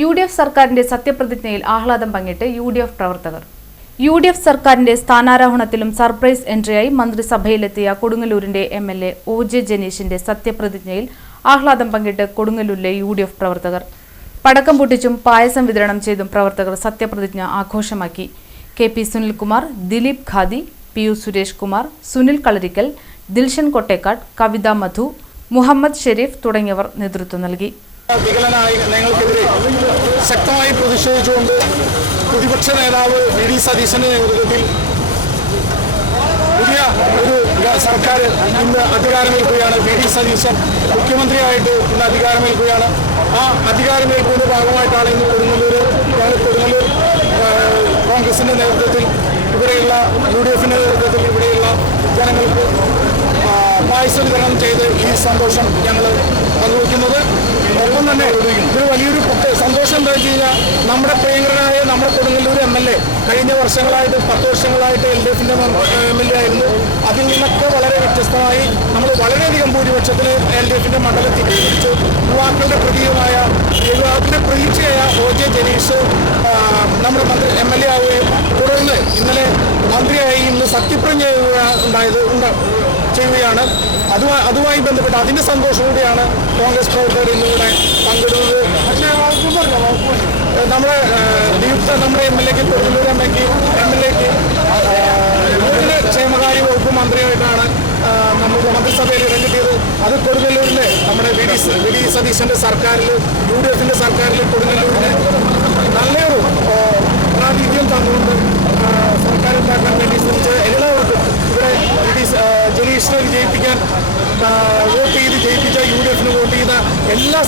UDF സർക്കാരിന്റെ സത്യപ്രതിജ്ഞയിൽ ആഹ്ലാദം പങ്കിട്ട് UDF പ്രവർത്തകർ. UDF സർക്കാരിന്റെ സ്ഥാനാരോഹണത്തിലും സർപ്രൈസ് എൻട്രിയായി മന്ത്രിസഭയിലെത്തിയ കൊടുങ്ങല്ലൂരിന്റെ MLA OJ ജനീഷിന്റെ സത്യപ്രതിജ്ഞയിൽ ആഹ്ലാദം പങ്കിട്ട് കൊടുങ്ങല്ലൂരിലെ UDF പ്രവർത്തകർ. പടക്കം പൊട്ടിച്ചും പായസം വിതരണം ചെയ്തും പ്രവർത്തകർ സത്യപ്രതിജ്ഞ ആഘോഷമാക്കി. KP സുനിൽകുമാർ, ദിലീപ് ഖാദി, PU സുരേഷ് കുമാർ, സുനിൽ കളരിക്കൽ, ദിൽഷൻ കൊട്ടേക്കാട്, കവിത മധു, മുഹമ്മദ് ഷെരീഫ് തുടങ്ങിയവർ നേതൃത്വം നൽകി. നയങ്ങൾക്കെതിരെ ശക്തമായി പ്രതിഷേധിച്ചുകൊണ്ട് പ്രതിപക്ഷ നേതാവ് VD സതീശന്റെ നേതൃത്വത്തിൽ പുതിയ ഒരു സർക്കാർ ഇന്ന് അധികാരമേൽക്കുകയാണ്. VD സതീശൻ മുഖ്യമന്ത്രിയായിട്ട് ഇന്ന് അധികാരമേൽക്കുകയാണ്. ആ അധികാരമേൽപ്പിന്റെ ഭാഗമായിട്ടാണ് ഇന്ന് കൊടുങ്ങല്ലൂർ കോൺഗ്രസിന്റെ നേതൃത്വത്തിൽ ഇവിടെയുള്ള UDFന്റെ നേതൃത്വത്തിൽ ഇവിടെയുള്ള ജനങ്ങൾക്ക് പായസ വിതരണം ചെയ്ത് ഈ സന്തോഷം ഞങ്ങൾ പങ്കുവയ്ക്കുന്നത്. ഒപ്പം തന്നെ ഇതൊരു വലിയൊരു സന്തോഷം എന്താ വെച്ച് കഴിഞ്ഞാൽ നമ്മുടെ പ്രിയങ്കരനായ നമ്മുടെ കൊടുങ്ങല്ലൂർ MLA കഴിഞ്ഞ വർഷങ്ങളായിട്ട് 10 വർഷങ്ങളായിട്ട് LDFന്റെ MLA ആയിരുന്നു. അതിൽ നിന്നൊക്കെ വളരെ വ്യത്യസ്തമായി നമ്മൾ വളരെയധികം ഭൂരിപക്ഷത്തിൽ LDFന്റെ മണ്ഡലത്തിൽ തിരിച്ചു യുവാക്കളുടെ പ്രതീകമായ യുവാക്കളുടെ പ്രതീക്ഷയായ OJ ജനീഷ് നമ്മുടെ MLA ആവുകയും തുടർന്ന് ഇന്നലെ മന്ത്രിയായി ഇന്ന് സത്യപ്രതിജ്ഞ ചെയ്യുകയാണ്. അതുമായി ബന്ധപ്പെട്ട് അതിൻ്റെ സന്തോഷം കൂടിയാണ് കോൺഗ്രസ് പ്രവർത്തകർ ഇന്നിവിടെ പങ്കിടുന്നത്. നമ്മുടെ നിയുക്ത നമ്മുടെ MLAക്ക് കൊടുങ്ങല്ലൂർ MLAക്ക് യുവജന ക്ഷേമകാര്യ വകുപ്പ് മന്ത്രിയായിട്ടാണ് നമുക്ക് മന്ത്രിസഭയിൽ ഇടം കിട്ടിയത്. അത് കൊടുങ്ങല്ലൂരിലെ നമ്മുടെ VD സതീശന്റെ സർക്കാരിൽ UDFന്റെ സർക്കാരിൽ കൊടുങ്ങല്ലൂരിന് നല്ലൊരു പ്രാതിനിധ്യം തന്നുകൊണ്ട് സർക്കാർ ഉണ്ടാക്കാൻ വേണ്ടി ശ്രമിച്ച എല്ലാവർക്കും ഇവിടെ ജനീഷിനെ വിജയിപ്പിക്കാൻ വോട്ട് ചെയ്ത് ജയിപ്പിച്ച UDFന് വോട്ട് ചെയ്ത എല്ലാ